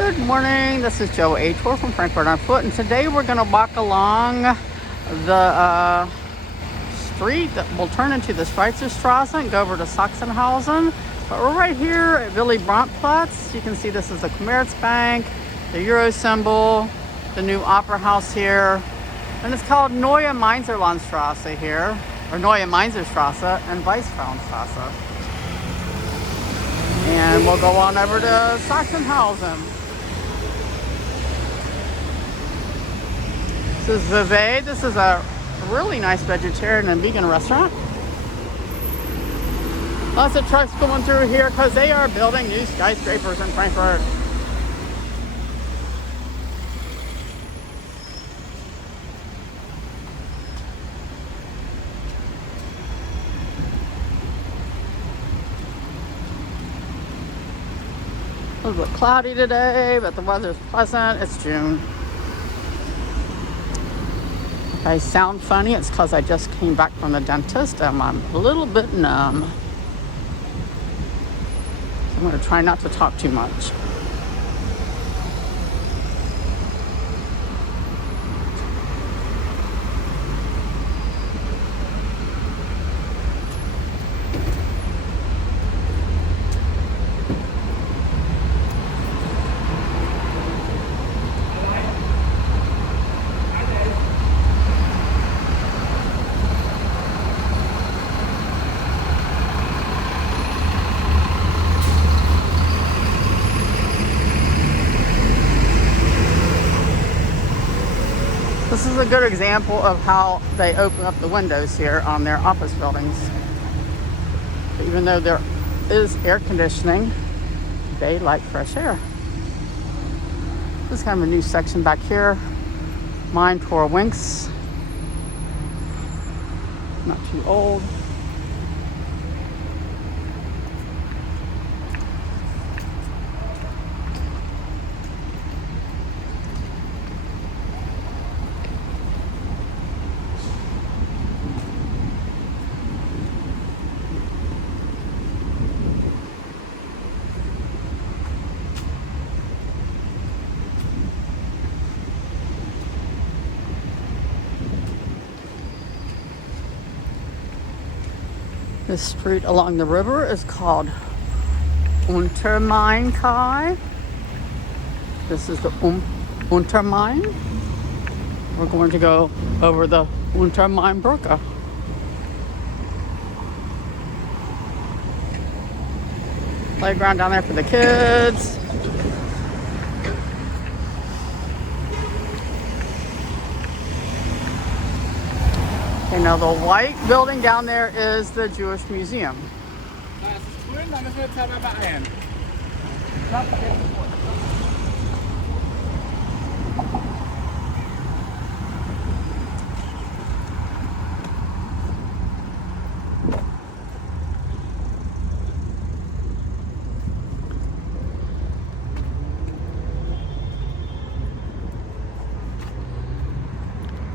Good morning, this is Joe A. Tour from Frankfurt on Foot, and today we're going to walk along the street that will turn into the Schweizerstrasse and go over to Sachsenhausen. But we're right here at Willy Brandtplatz. You can see this is the Commerzbank, the Euro symbol, the new opera house here, and it's called Neue Mainzerlandstrasse here, or Neue Mainzerstrasse and Weissfrauenstrasse. And we'll go on over to Sachsenhausen. This is Vevey. This is a really nice vegetarian and vegan restaurant. Lots of trucks going through here because they are building new skyscrapers in Frankfurt. A little bit cloudy today, but the weather's pleasant. It's June. If I sound funny, it's because I just came back from the dentist and I'm a little bit numb. I'm going to try not to talk too much. This is a good example of how they open up the windows here on their office buildings. Even though there is air conditioning, they like fresh air. This is kind of a new section back here. Mine Tor Winks. Not too old. This street along the river is called Untermain. This is the Untermain. We're going to go over the Untermain Brücke. Playground down there for the kids. Okay, now the white building down there is the Jewish Museum.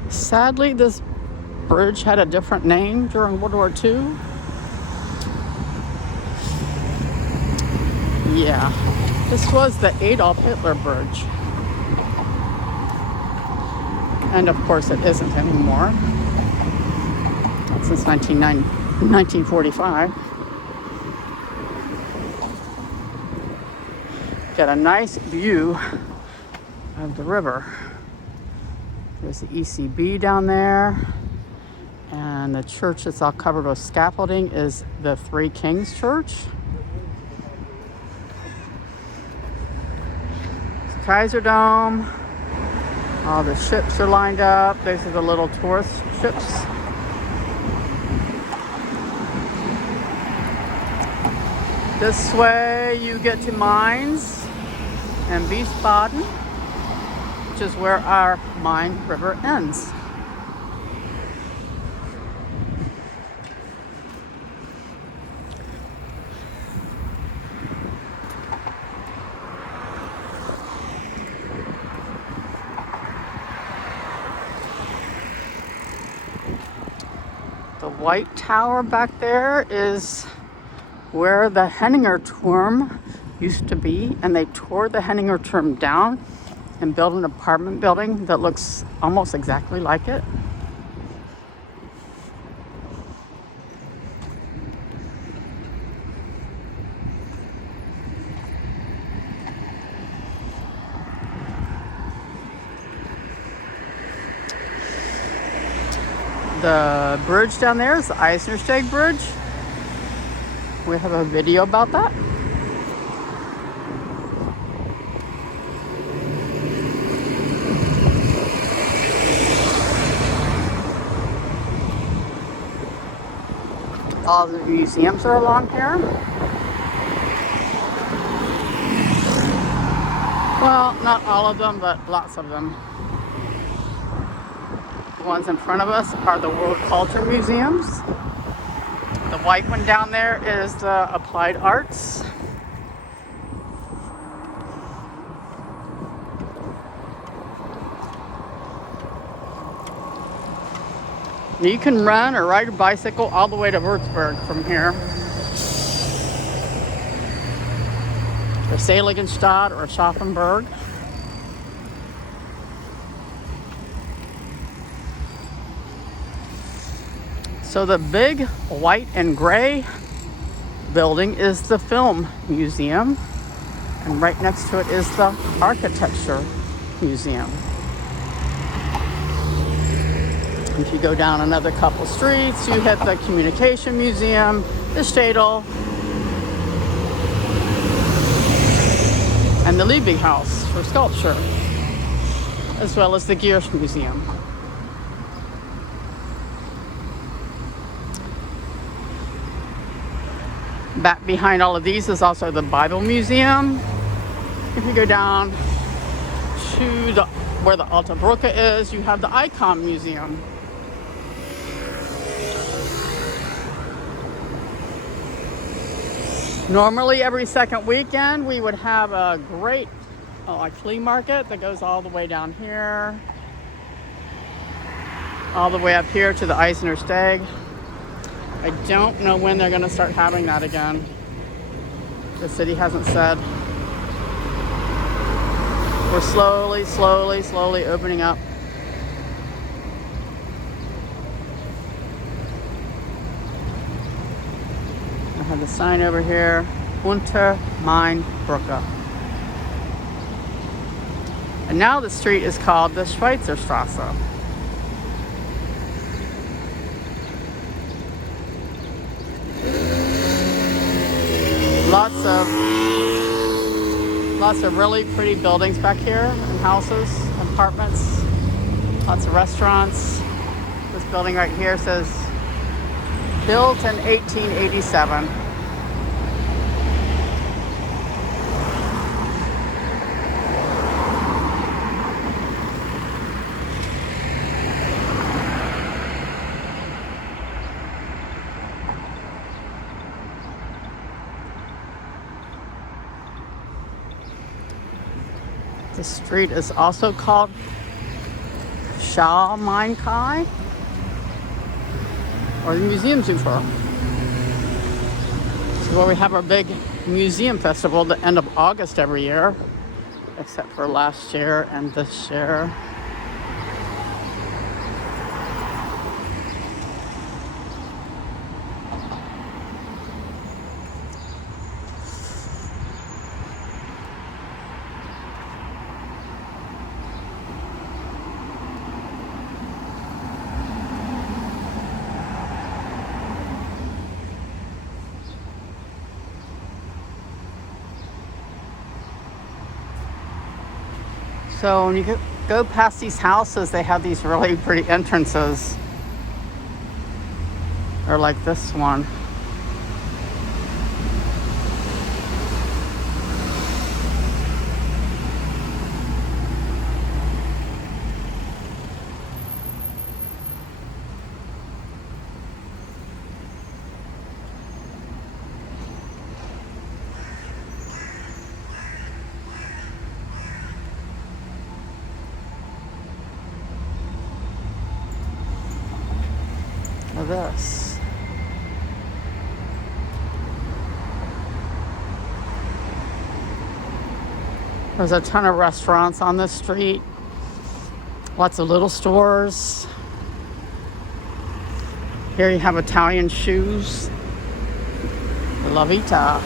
Sadly, this bridge had a different name during World War II. Yeah, this was the Adolf Hitler Bridge. And of course it isn't anymore. Not since 1945. Got a nice view of the river. There's the ECB down there. And the church that's all covered with scaffolding is the Three Kings Church. It's Kaiser Dome. All the ships are lined up. These are the little tourist ships. This way you get to Mainz and Wiesbaden, which is where our Main River ends. The white tower back there is where the Henninger Turm used to be, and they tore the Henninger Turm down and built an apartment building that looks almost exactly like it. The bridge down there is the Eisnerstag Bridge. We have a video about that. All the museums are along here. Well, not all of them, but lots of them. The ones in front of us are the World Culture Museums. The white one down there is the Applied Arts. You can run or ride a bicycle all the way to Würzburg from here. Or Seligenstadt or Schaffenburg. So the big white and gray building is the Film Museum. And right next to it is the Architecture Museum. If you go down another couple streets, you hit the Communication Museum, the Städel, and the Liebig House for sculpture, as well as the Giersch Museum. Back behind all of these is also the Bible Museum. If you go down to where the Alte Brücke is, you have the Icon Museum. Normally every second weekend we would have a great flea market that goes all the way down here, all the way up here to the Eisnerstag. I don't know when they're going to start having that again. The city hasn't said. We're slowly opening up. I have the sign over here, Unter Main Brücke. And now the street is called the Schweizerstrasse. Lots of really pretty buildings back here, and houses, apartments, lots of restaurants. This building right here says built in 1887. The street is also called Schaumainkai, or the Museumsufer. This is where we have our big museum festival at the end of August every year, except for last year and this year. So when you go past these houses, they have these really pretty entrances. Or like this one. This. There's a ton of restaurants on this street. Lots of little stores. Here you have Italian shoes. La Vita.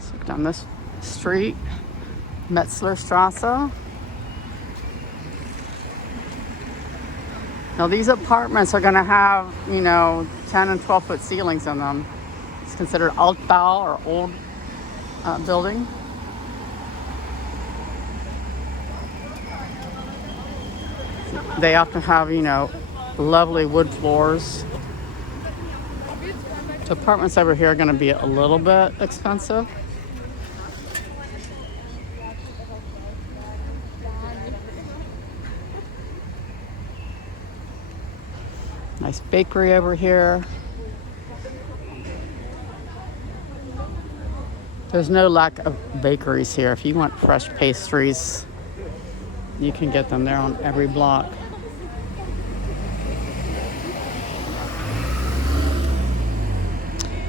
So down this street, Metzlerstrasse. Now these apartments are going to have, 10 and 12 foot ceilings in them. It's considered Altbau or old building. They often have, lovely wood floors. The apartments over here are going to be a little bit expensive. Nice bakery over here. There's no lack of bakeries here. If you want fresh pastries, you can get them there on every block.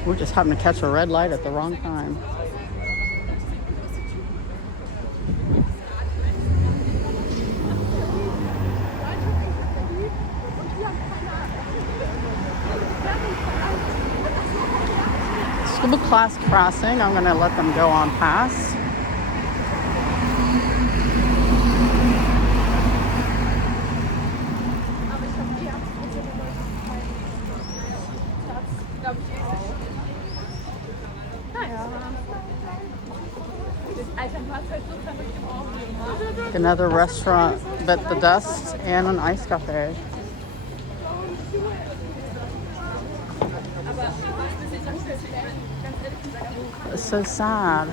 We just happened to catch a red light at the wrong time. School class crossing. I'm going to let them go on past. Another restaurant, Bit the Dust, and an ice cafe. It's so sad.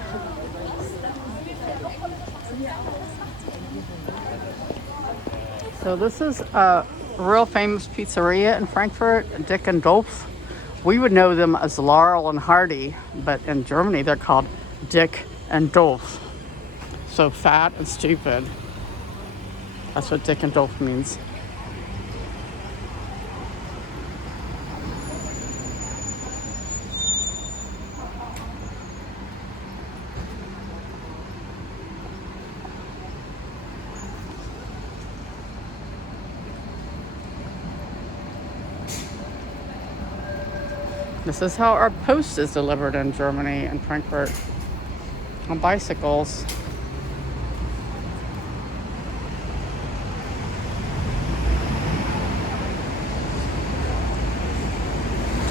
So this is a real famous pizzeria in Frankfurt, Dick and Dolph. We would know them as Laurel and Hardy, but in Germany they're called Dick and Dolph. So fat and stupid. That's what Dick and Dolph means. This is how our post is delivered in Germany and Frankfurt, on bicycles.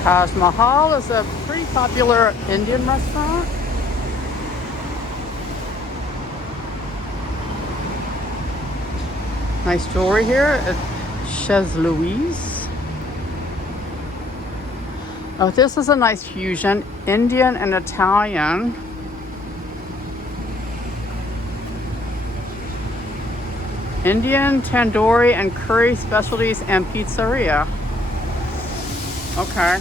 Taj Mahal is a pretty popular Indian restaurant. Nice jewelry here at Chez Louise. Oh, this is a nice fusion, Indian and Italian. Indian, tandoori, and curry specialties and pizzeria. Okay.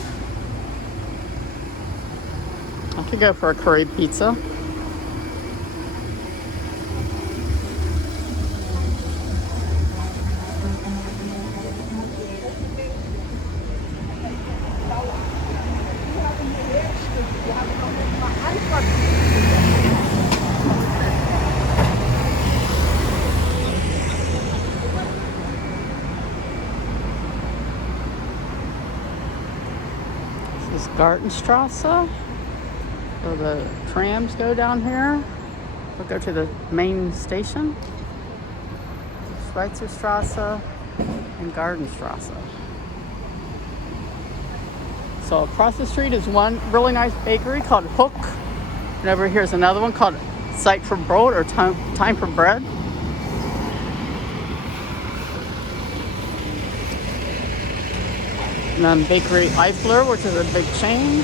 I could go for a curry pizza. This is Gartenstrasse. So the trams go down here. We'll go to the main station. Schweizerstrasse and Gartenstrasse. So across the street is one really nice bakery called Hook. And over here is another one called Zeit for Brot, or Time for Bread. And then Bakery Eifler, which is a big chain.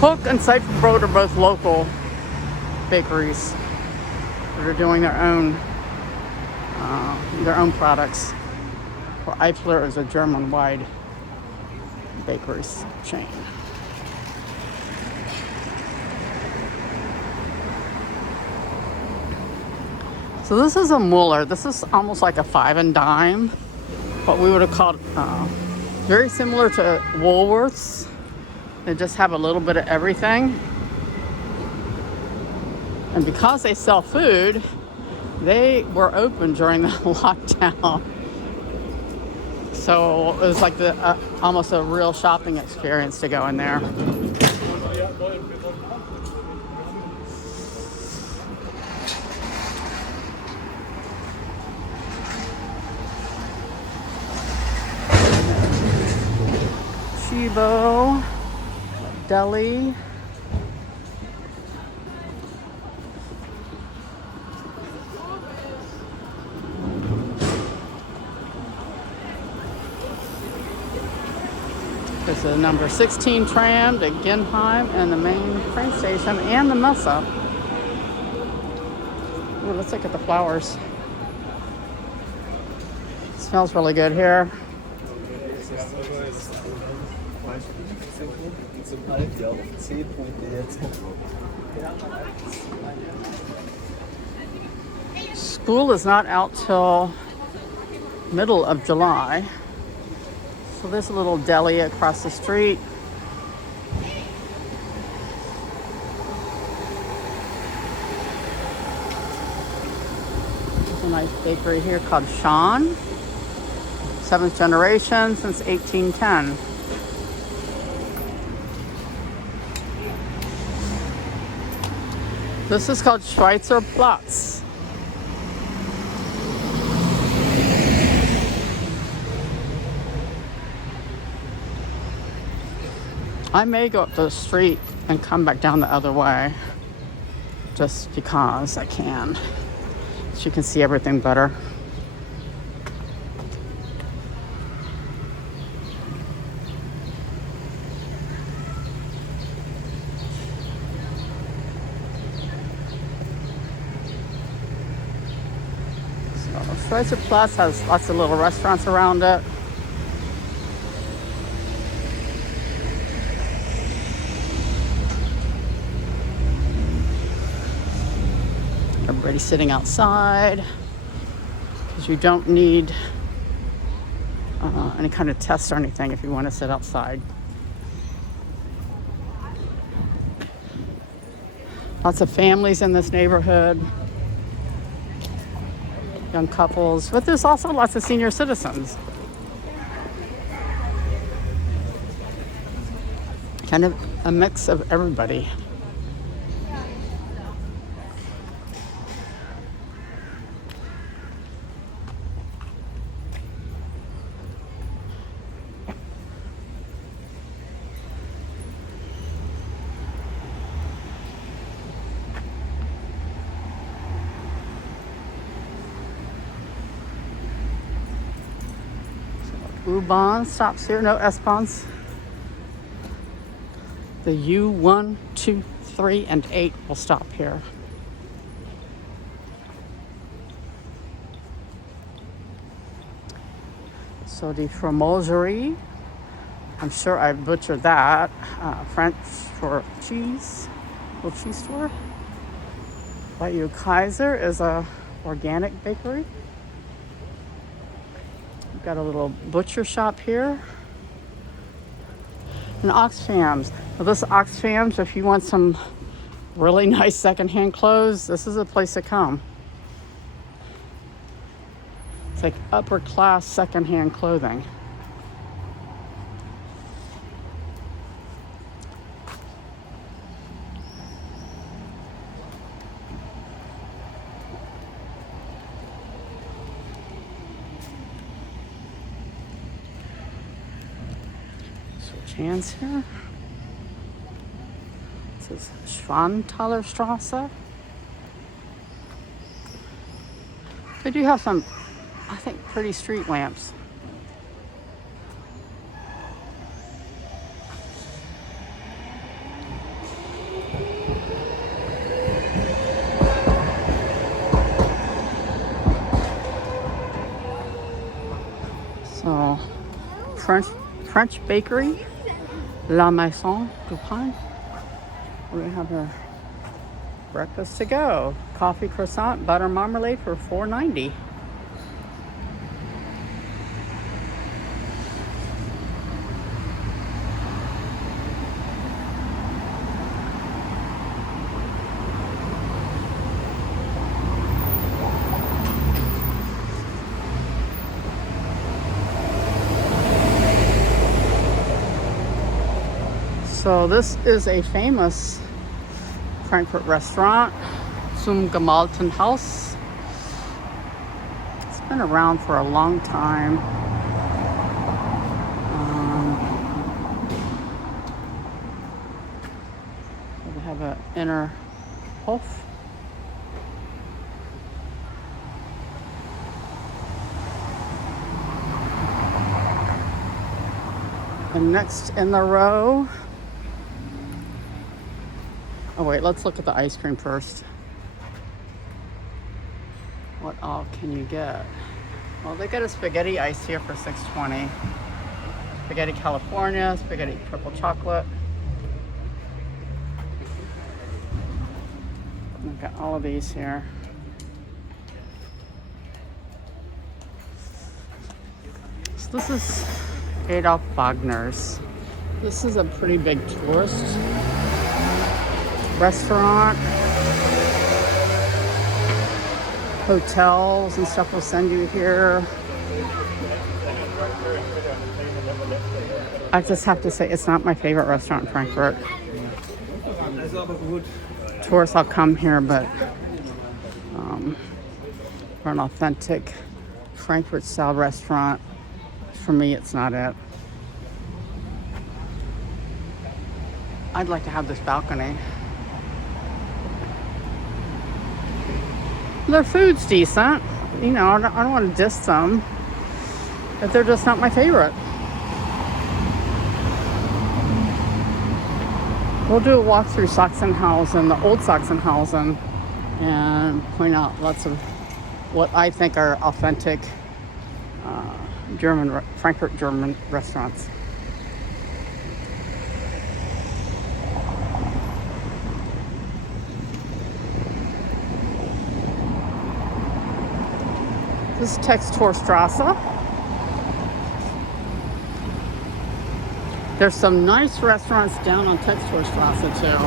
Hook and Zeit for Brot are both local bakeries that are doing their own products. Well, Eifler is a German-wide bakeries chain. So this is a Muller. This is almost like a 5 and dime, what we would have called very similar to Woolworths. They just have a little bit of everything. And because they sell food, they were open during the lockdown. So it was like almost a real shopping experience to go in there. Chibo, deli. There's the number 16 tram to Genheim and the main train station and the Messe. Ooh, let's look at the flowers. It smells really good here. School is not out till middle of July. So there's a little deli across the street. There's a nice bakery here called Sean. 7th generation since 1810. This is called Schweizerstrasse. I may go up the street and come back down the other way just because I can, so you can see everything better. So Schweizerstrasse has lots of little restaurants around it. Everybody's sitting outside because you don't need any kind of test or anything if you want to sit outside. Lots of families in this neighborhood, young couples, but there's also lots of senior citizens. Kind of a mix of everybody. U-Bahn stops here, no S-Bahns. The U1, 2, 3, and 8 will stop here. So the fromagerie, I'm sure I butchered that. French for cheese, little cheese store. Bayou Kaiser is a organic bakery. Got a little butcher shop here. And Oxfam's. Now this Oxfam's, if you want some really nice secondhand clothes, this is a place to come. It's like upper class secondhand clothing. Hands here. This is Schweizerstrasse. They do have some, I think, pretty street lamps. So, French bakery. La Maison du Pain. We're gonna have Breakfast to go. Coffee, croissant, butter marmalade for $4.90. So this is a famous Frankfurt restaurant, Zum Gemalten Haus. It's been around for a long time. They have an inner Hof. And next in the row, oh wait, let's look at the ice cream first. What all can you get? Well, they got a spaghetti ice here for $6.20. Spaghetti California, spaghetti purple chocolate. We've got all of these here. So this is Adolf Wagner's. This is a pretty big tourist restaurant. Hotels and stuff will send you here. I just have to say, it's not my favorite restaurant in Frankfurt. Tourists all come here, but for an authentic Frankfurt-style restaurant, for me, it's not it. I'd like to have this balcony. Their food's decent. You know, I don't want to diss them, but they're just not my favorite. We'll do a walk through Sachsenhausen, the old Sachsenhausen, and point out lots of what I think are authentic Frankfurt German restaurants. This is Textorstrasse. There's some nice restaurants down on Textorstrasse too.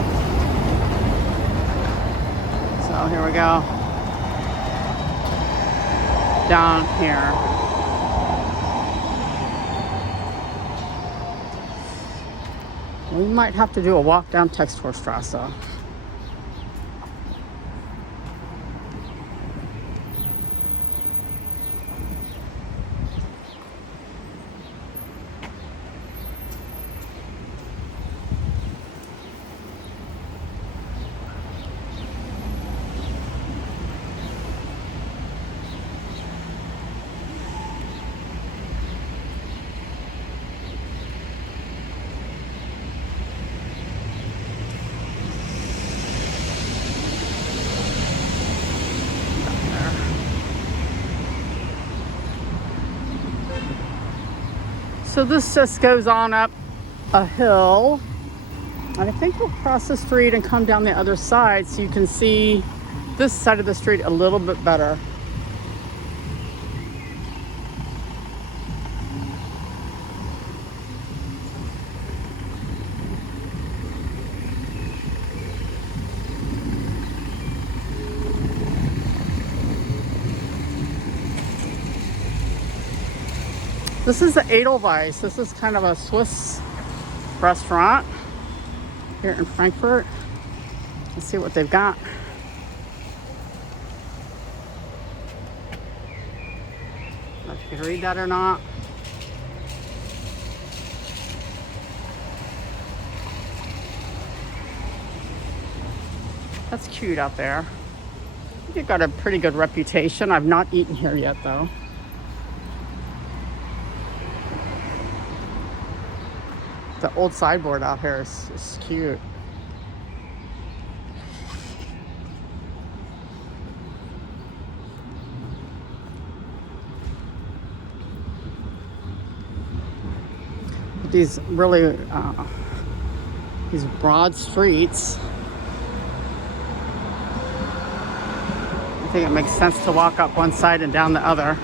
So here we go. Down here. We might have to do a walk down Textorstrasse. So this just goes on up a hill, and I think we'll cross the street and come down the other side so you can see this side of the street a little bit better. This is the Edelweiss. This is kind of a Swiss restaurant here in Frankfurt. Let's see what they've got. I don't know if you can read that or not. That's cute out there. You've got a pretty good reputation. I've not eaten here yet though. The old sideboard out here is cute. These really, these broad streets. think it makes sense to walk up one side and down the other,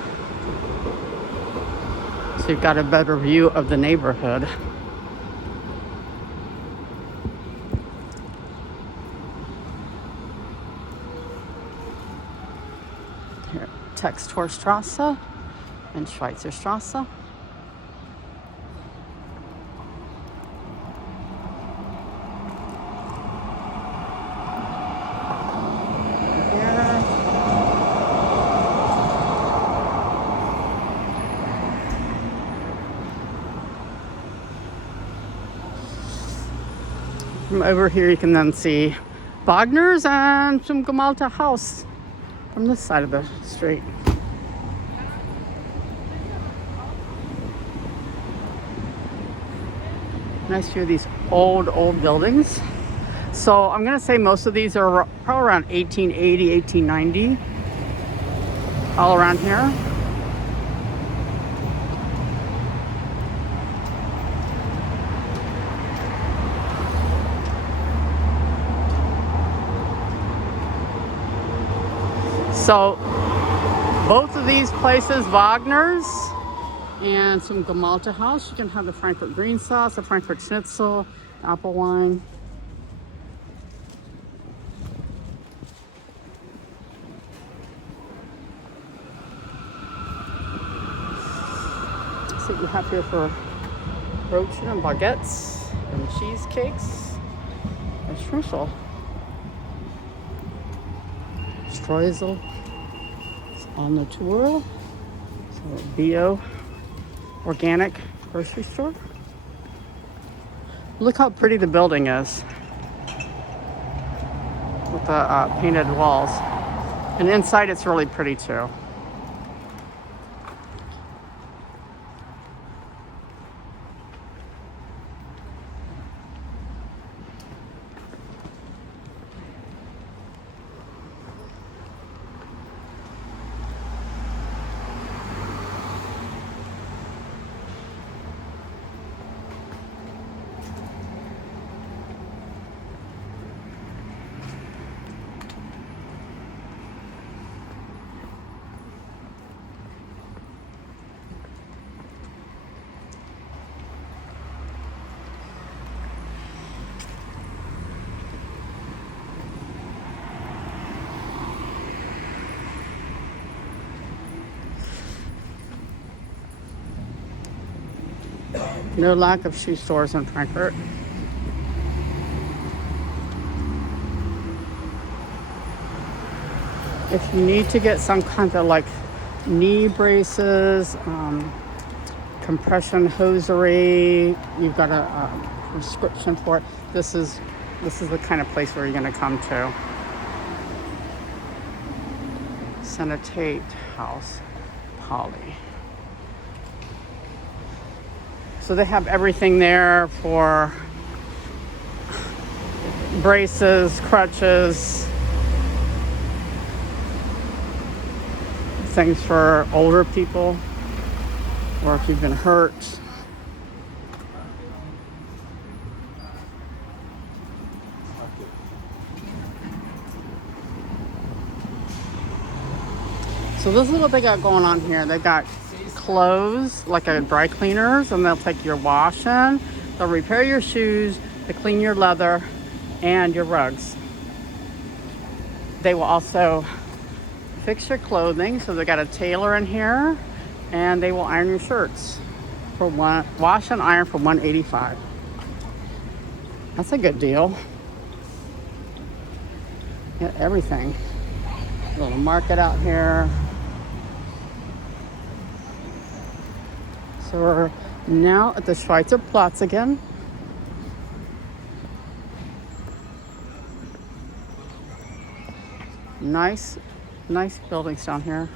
so you've got a better view of the neighborhood. Here, Textorstrasse and Schweizerstrasse. From over here you can then see Wagner's and some Gemalte House from this side of the street. Nice view of these old buildings. So I'm gonna say most of these are probably around 1880, 1890, all around here. So both of these places, Wagner's and some Gemalte House, you can have the Frankfurt green sauce, the Frankfurt schnitzel, apple wine. Let's see what we have here for brötchen and baguettes and cheesecakes and streusel. Streusel is on the tour. So bio organic grocery store. Look how pretty the building is with the painted walls, and inside it's really pretty too. No lack of shoe stores in Frankfurt. If you need to get some kind of like knee braces, compression hosiery, you've got a prescription for it, this is the kind of place where you're going to come to. Sanitate House, Polly. So they have everything there for braces, crutches, things for older people, or if you've been hurt. So this is what they got going on here. They got clothes, like a dry cleaners, and they'll take your wash in. They'll repair your shoes, they clean your leather and your rugs. They will also fix your clothing. So they got a tailor in here, and they will iron your shirts for wash and iron for $185. That's a good deal. Get everything. A little market out here. So we're now at the Schweizerplatz again. Nice buildings down here.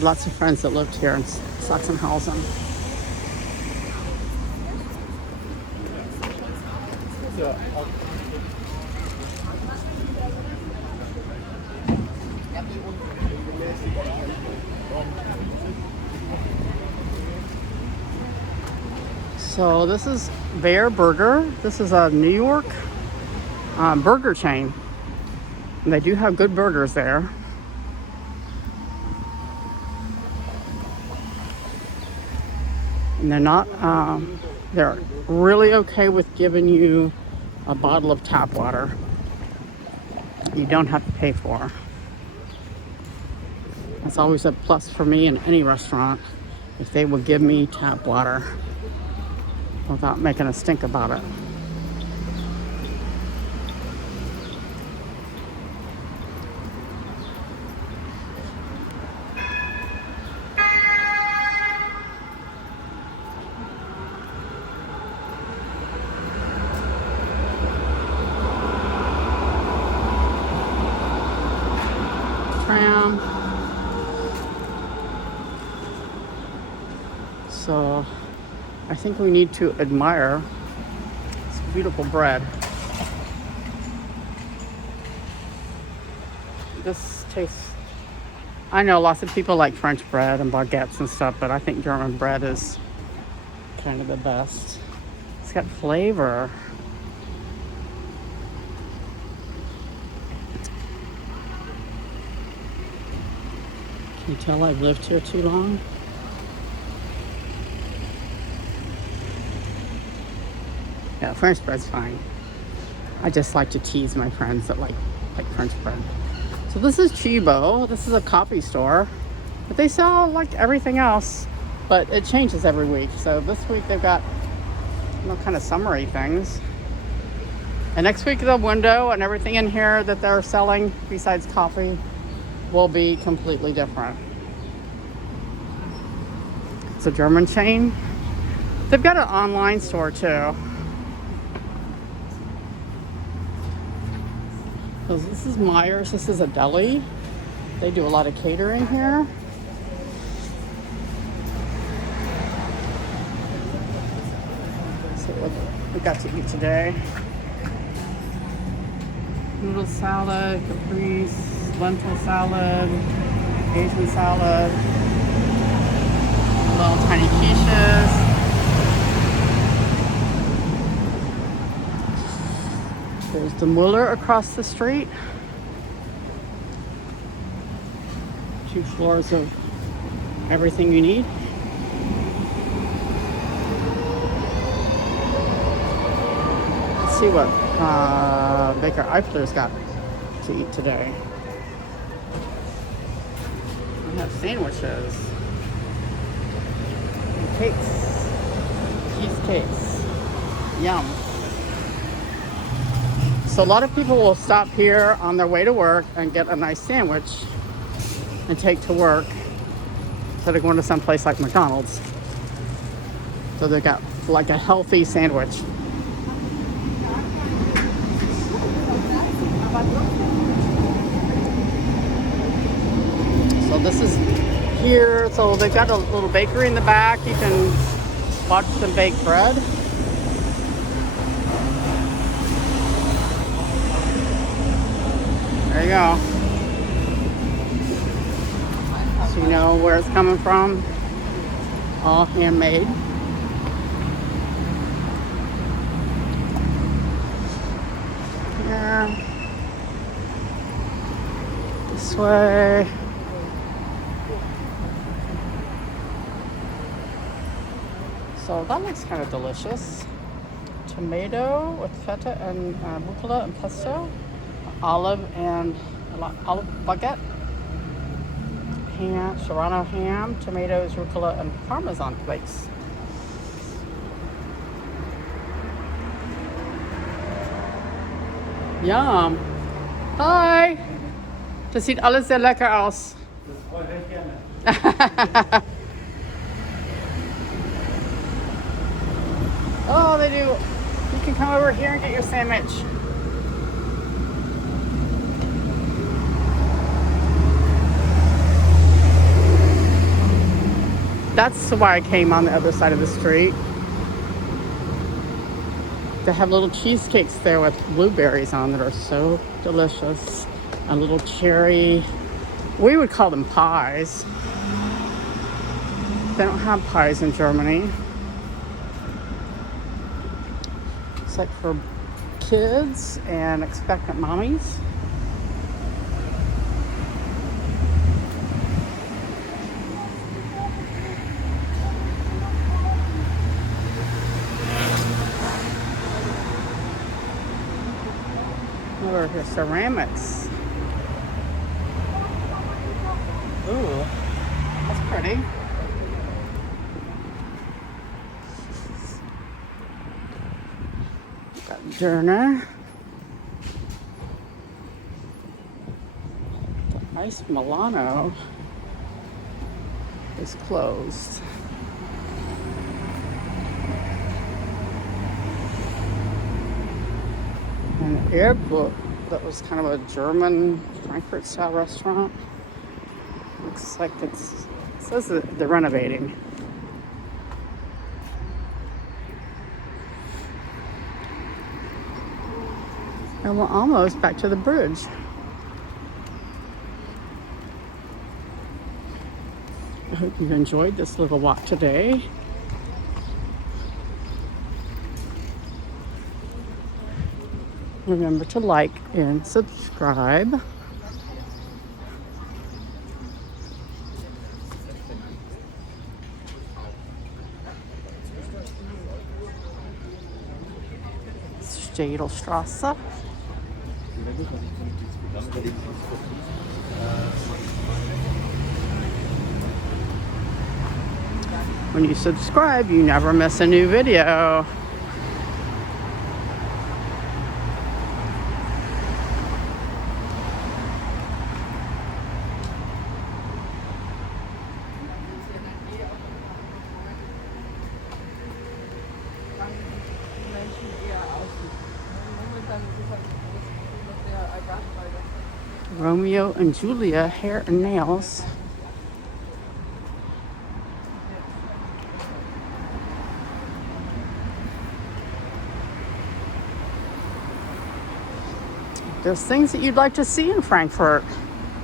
had lots of friends that lived here in Sachsenhausen. So this is Bear Burger. This is a New York burger chain. And they do have good burgers there. And they're not, they're really okay with giving you a bottle of tap water. You don't have to pay for. That's always a plus for me in any restaurant, if they will give me tap water without making a stink about it. Tram. So I think we need to admire this beautiful bread. This tastes, I know lots of people like French bread and baguettes and stuff, but I think German bread is kind of the best. It's got flavor. Can you tell I've lived here too long? Yeah, French bread's fine. I just like to tease my friends that like French bread. So this is Chibo. This is a coffee store. But they sell like everything else, but it changes every week. So this week they've got kind of summery things. And next week the window and everything in here that they're selling besides coffee will be completely different. It's a German chain. They've got an online store too. So this is Myers. This is a deli. They do a lot of catering here. So what we got to eat today. Noodle salad, caprese, lentil salad, Asian salad, little tiny quiches. There's the Muller across the street. 2 floors of everything you need. Let's see what Baker Eifler's got to eat today. We have sandwiches, and cakes, cheesecakes, yum. So a lot of people will stop here on their way to work and get a nice sandwich and take to work instead of going to some place like McDonald's. So they got like a healthy sandwich. So this is here. So they've got a little bakery in the back. You can watch them bake bread. There you go. So you know where it's coming from. All handmade. Here. This way. So that looks kind of delicious. Tomato with feta and rucola and pesto. Olive and olive baguette, ham, serrano ham, tomatoes, rucola, and parmesan flakes. Yum! Hi! Das sieht alles sehr lecker aus. Das freut mich gerne. Oh, they do. You can come over here and get your sandwich. That's why I came on the other side of the street. They have little cheesecakes there with blueberries on that are so delicious. A little cherry. We would call them pies. They don't have pies in Germany. It's like for kids and expectant mommies. Over here, ceramics. Ooh, that's pretty. Got Derner. The Ice Milano is closed. An airport that was kind of a German Frankfurt style restaurant. Looks like it says that they're renovating. And we're almost back to the bridge. I hope you enjoyed this little walk today. Remember to like and subscribe. Schweizerstrasse. When you subscribe, you never miss a new video. Romeo and Julia hair and nails. If there's things that you'd like to see in Frankfurt,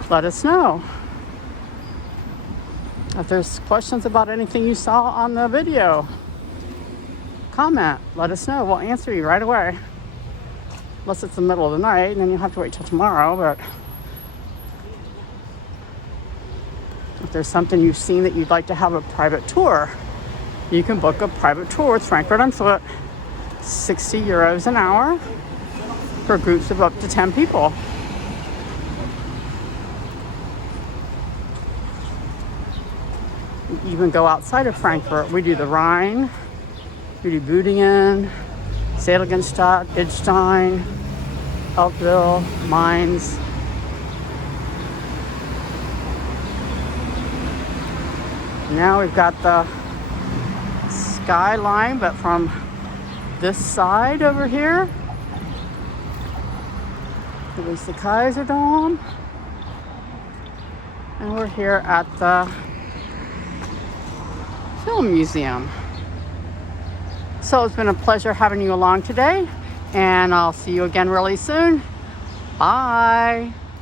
let us know. If there's questions about anything you saw on the video, comment, let us know. We'll answer you right away. Unless it's the middle of the night, and then you'll have to wait till tomorrow. But if there's something you've seen that you'd like to have a private tour, you can book a private tour with Frankfurt on Foot. 60 euros an hour for groups of up to 10 people. We even go outside of Frankfurt. We do the Rhine, we do Büdingen, Seligenstadt, Idstein, Eltville, Mainz. Now we've got the skyline, but from this side over here. At least the Kaiserdom. And we're here at the Film Museum. So it's been a pleasure having you along today, and I'll see you again really soon. Bye.